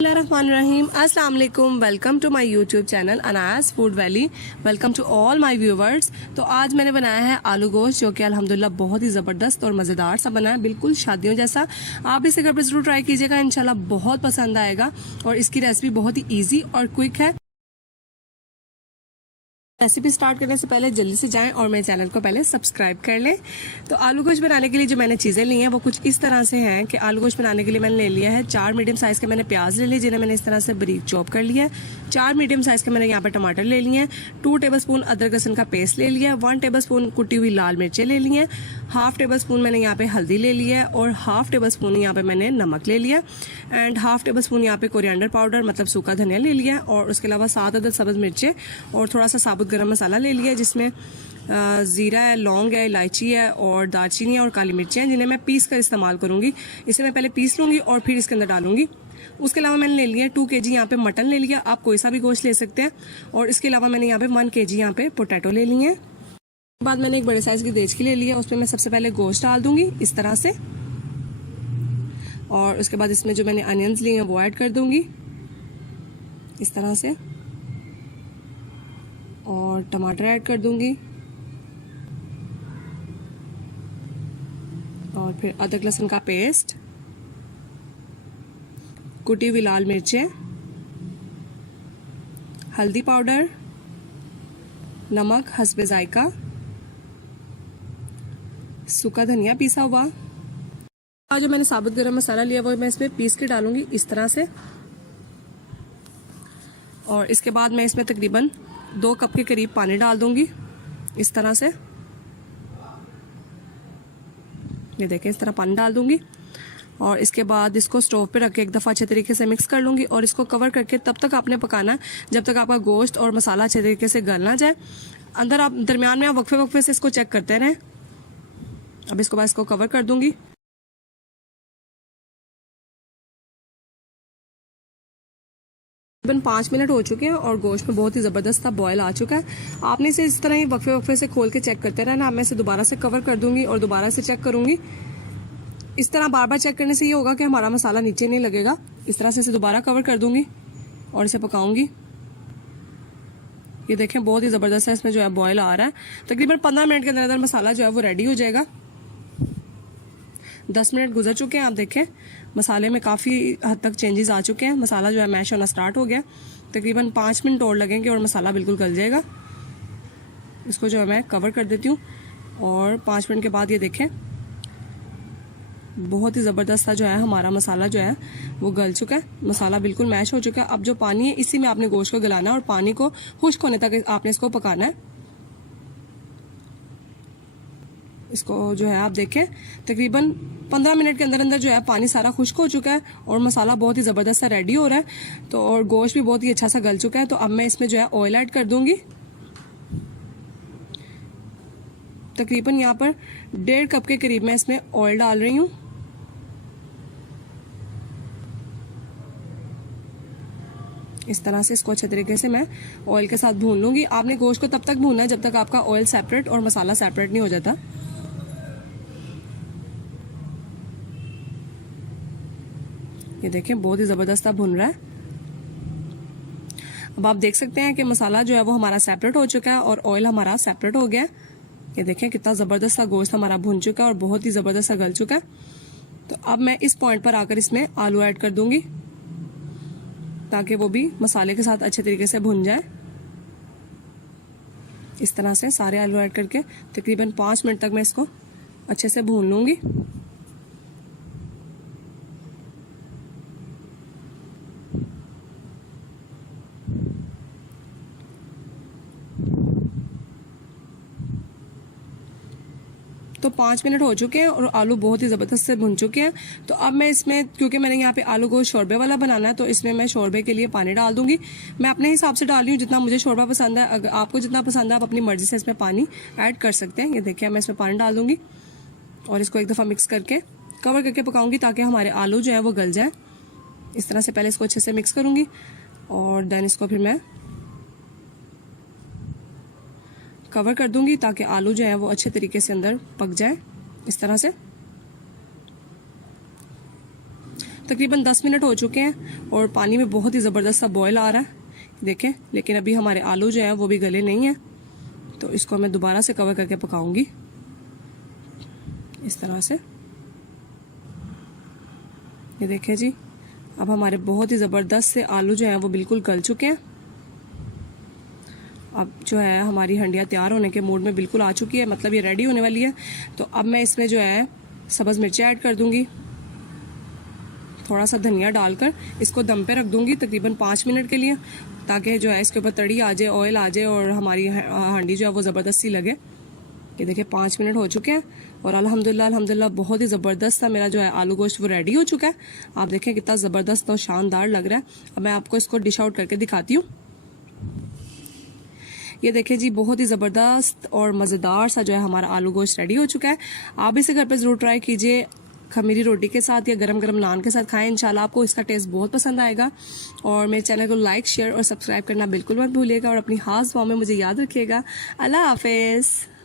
Bismillahirrahmanirrahim. Assalamu alaikum. Welcome to my YouTube channel Anas food valley. Welcome to all my viewers. तो आज मैंने बनाया है आलू गोश्त, जो कि अल्हम्दुलिल्लाह बहुत ही ज़बरदस्त और मज़ेदार सा बना है, बिल्कुल शादियों जैसा. आप इसे घर पर ज़रूर ट्राई कीजिएगा, इंशाल्लाह बहुत पसंद आएगा. और इसकी रेसिपी बहुत ही ईजी और क्विक है. रेसिपी स्टार्ट करने से पहले जल्दी से जाएं और मेरे चैनल को पहले सब्सक्राइब कर लें. तो आलू गोश्त बनाने के लिए जो मैंने चीज़ें ली हैं वो कुछ इस तरह से हैं कि आलू गोश्त बनाने के लिए मैंने ले लिया है 4 मीडियम साइज़ के मैंने प्याज ले लिए, जिन्हें मैंने इस तरह से बारीक चॉप कर लिया है. 4 मीडियम साइज़ के मैंने यहाँ पर टमाटर ले लिए हैं. 2 टेबलस्पून अदरक लहसुन का पेस्ट ले लिया है. 1 टेबलस्पून कुटी हुई लाल मिर्चें ले ली हैं. हाफ टेबलस्पून मैंने यहाँ पे हल्दी ले लिया है और हाफ टेबलस्पून यहाँ पे मैंने नमक ले लिया एंड हाफ टेबलस्पून यहाँ पे कोरिएंडर पाउडर मतलब सूखा धनिया ले लिया. और उसके अलावा 7 अदद सब्ज़ मिर्चें और थोड़ा सा साबुत गरम मसाला ले लिया, जिसमें ज़ीरा है, लौंग है, इलायची है और दालचीनी है और काली मिर्ची हैं, जिन्हें मैं पीस कर इस्तेमाल करूंगी. इसे मैं पहले पीस लूंगी और फिर इसके अंदर डालूंगी. उसके अलावा मैंने ले लिया 2 kg यहाँ पे मटन ले लिया. आप कोई सा भी गोश्त ले सकते हैं. और इसके अलावा मैंने यहाँ पे 1 kg यहाँ पे पोटैटो ले लिए हैं. बाद मैंने एक बड़े साइज की देचकी ले लिया, उसमें मैं सबसे पहले गोश्त डाल दूंगी इस तरह से. और उसके बाद इसमें जो मैंने अनियंस लिए हैं वो ऐड कर दूंगी इस तरह से. और टमाटर ऐड कर दूंगी और फिर अदरक लहसुन का पेस्ट, कुटी हुई लाल मिर्चें, हल्दी पाउडर, नमक हस्बे जायका, सूखा धनिया पीसा हुआ. और जो मैंने साबुत गरम मसाला लिया वो मैं इसमें पीस के डालूंगी इस तरह से. और इसके बाद मैं इसमें तकरीबन 2 कप के करीब पानी डाल दूंगी इस तरह से. ये देखें, इस तरह पानी डाल दूंगी. और इसके बाद इसको स्टोव पे रख के एक दफ़ा अच्छे तरीके से मिक्स कर लूंगी. और इसको कवर करके तब तक आपने पकाना है जब तक आपका गोश्त और मसाला अच्छे तरीके से गल ना जाए. अंदर आप दरमियान में आप वक्फे वक्फे से इसको चेक करते रहें. अब इसको बाद इसको कवर कर दूंगी. 5 मिनट हो चुके हैं और गोश्त में बहुत ही ज़बरदस्त सा बॉयल आ चुका है. आपने इसे इस तरह ही वक्फे वक्फे से खोल के चेक करते रहना. अब मैं इसे दोबारा से कवर कर दूंगी और दोबारा से चेक करूंगी. इस तरह बार बार चेक करने से ये होगा कि हमारा मसाला नीचे नहीं लगेगा. इस तरह से इसे दोबारा कवर कर दूंगी और इसे पकाऊंगी. ये देखें, बहुत ही ज़बरदस्त है इसमें जो है बॉयल आ रहा है. तकरीबन 15 मिनट के अंदर अंदर मसाला जो है वो रेडी हो जाएगा. 10 मिनट गुजर चुके हैं. आप देखें मसाले में काफ़ी हद तक चेंजेस आ चुके हैं. मसाला जो है मैश होना स्टार्ट हो गया. तकरीबन 5 मिनट और लगेंगे और मसाला बिल्कुल गल जाएगा. इसको जो है मैं कवर कर देती हूँ और 5 मिनट के बाद ये देखें बहुत ही ज़बरदस्त सा जो है हमारा मसाला जो है वो गल चुका है. मसाला बिल्कुल मैश हो चुका है. अब जो पानी है इसी में आपने गोश्त को गलाना है और पानी को खुश्क होने तक आपने इसको पकाना है. इसको जो है आप देखें तकरीबन 15 मिनट के अंदर अंदर जो है पानी सारा खुश्क हो चुका है और मसाला बहुत ही ज़बरदस्त सा रेडी हो रहा है. तो और गोश्त भी बहुत ही अच्छा सा गल चुका है. तो अब मैं इसमें जो है ऑयल ऐड कर दूंगी. तकरीबन यहाँ पर 1.5 कप के करीब मैं इसमें ऑयल डाल रही हूँ. इस तरह से इसको अच्छे तरीके से मैं ऑयल के साथ भून लूंगी. आपने गोश्त को तब तक भूनना है जब तक आपका ऑयल सेपरेट और मसाला सेपरेट नहीं हो जाता. ये देखें बहुत ही ज़बरदस्त भुन रहा है. अब आप देख सकते हैं कि मसाला जो है वो हमारा सेपरेट हो चुका है और ऑयल हमारा सेपरेट हो गया है. ये देखें कितना ज़बरदस्त सा गोश्त हमारा भुन चुका है और बहुत ही ज़बरदस्त सा गल चुका है. तो अब मैं इस पॉइंट पर आकर इसमें आलू ऐड कर दूंगी ताकि वो भी मसाले के साथ अच्छे तरीके से भुन जाए. इस तरह से सारे आलू ऐड करके तकरीबन 5 मिनट तक मैं इसको अच्छे से भून लूंगी. तो 5 मिनट हो चुके हैं और आलू बहुत ही ज़बरदस्त से भुन चुके हैं. तो अब मैं इसमें, क्योंकि मैंने यहाँ पे आलू को शोरबे वाला बनाना है, तो इसमें मैं शोरबे के लिए पानी डाल दूंगी. मैं अपने हिसाब से डाल रही हूँ जितना मुझे शोरबा पसंद है. अगर आपको जितना पसंद है आप अपनी मर्जी से इसमें पानी ऐड कर सकते हैं. ये देखिए मैं इसमें पानी डाल दूंगी और इसको एक दफ़ा मिक्स करके कवर करके पकाऊंगी ताकि हमारे आलू जो है वो गल जाए. इस तरह से पहले इसको अच्छे से मिक्स करूंगी और देन इसको फिर मैं कवर कर दूंगी ताकि आलू जो है वो अच्छे तरीके से अंदर पक जाए इस तरह से. तकरीबन 10 मिनट हो चुके हैं और पानी में बहुत ही ज़बरदस्त सा बॉयल आ रहा है, देखें। लेकिन अभी हमारे आलू जो है वो भी गले नहीं है, तो इसको मैं दोबारा से कवर करके पकाऊंगी इस तरह से। ये देखें जी, अब हमारे बहुत ही ज़बरदस्त से आलू जो हैं वो बिल्कुल गल चुके हैं। अब जो है हमारी हंडिया तैयार होने के मूड में बिल्कुल आ चुकी है, मतलब ये रेडी होने वाली है। तो अब मैं इसमें जो है सब्ज़ मिर्ची ऐड कर दूंगी, थोड़ा सा धनिया डालकर इसको दम पे रख दूंगी तकरीबन 5 मिनट के लिए, ताकि जो है इसके ऊपर तड़ी आ जाए, ऑयल आ जाए और हमारी हांडी जो है वो ज़बरदस्त सी लगे। ये देखिए 5 मिनट हो चुके हैं और अल्हम्दुलिल्लाह बहुत ही ज़बरदस्त सा मेरा जो है आलू गोश्त वो रेडी हो चुका है। आप देखें कितना ज़बरदस्त और शानदार लग रहा है। अब मैं आपको इसको डिश आउट करके दिखाती हूँ। ये देखें जी, बहुत ही ज़बरदस्त और मज़ेदार सा जो है हमारा आलू गोश्त रेडी हो चुका है। आप इसे घर पे ज़रूर ट्राई कीजिए, खमीरी रोटी के साथ या गरम गरम नान के साथ खाएं। इंशाल्लाह आपको इसका टेस्ट बहुत पसंद आएगा। और मेरे चैनल को लाइक, शेयर और सब्सक्राइब करना बिल्कुल मत भूलिएगा और अपनी खास दुआ में मुझे याद रखिएगा। अल्लाह हाफिज़।